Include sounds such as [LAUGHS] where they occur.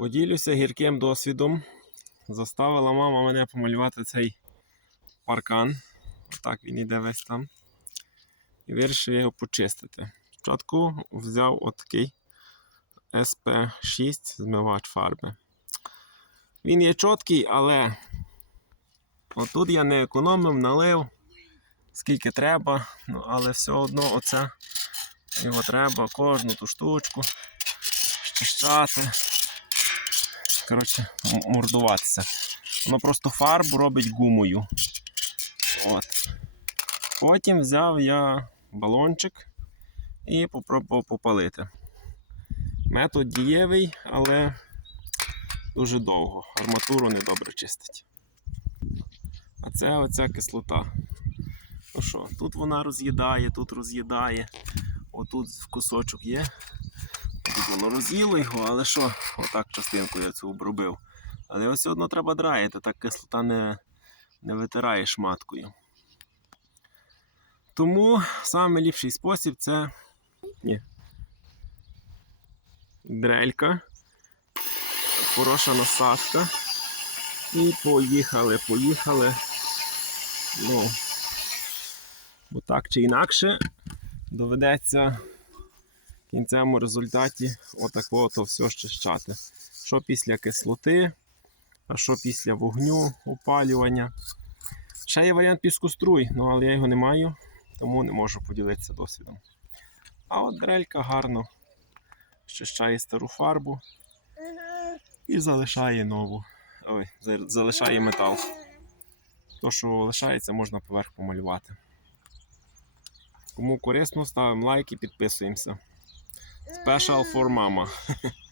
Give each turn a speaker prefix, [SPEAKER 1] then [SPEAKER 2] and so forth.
[SPEAKER 1] Поділюся гірким досвідом. Заставила мама мене помалювати цей паркан. Отак він іде весь там. І вирішив його почистити. Спочатку взяв отакий SP6 змивач фарби. Він є чіткий, але отут я не економив, налив скільки треба, ну, але все одно оце його треба кожну ту штучку щищати. Коротше, мордуватися. Воно просто фарбу робить гумою. От. Потім взяв я балончик і попробував попалити. Метод дієвий, але дуже довго. Арматуру недобре чистить. А це оця кислота. Ну що, тут вона роз'їдає, тут роз'їдає. Отут кусочок є. Воно роз'їло його, але що, отак частинку я цю обробив. Але ось одно треба драїти, так кислота не, не витирає шматкою. Тому найліпший спосіб це Ні. дрелька, хороша насадка. І поїхали, поїхали. Ну, бо так чи інакше доведеться в кінцевому результаті отакого то все щищати. Що після кислоти, а що після вогню, опалювання. Ще є варіант піскоструй, ну але я його не маю, тому не можу поділитися досвідом. А от дрелька гарно щищає стару фарбу і залишає нову. Ой, залишає метал. То, що лишається, можна поверх помалювати. Кому корисно, ставимо лайк і підписуємося. Special for mama. [LAUGHS]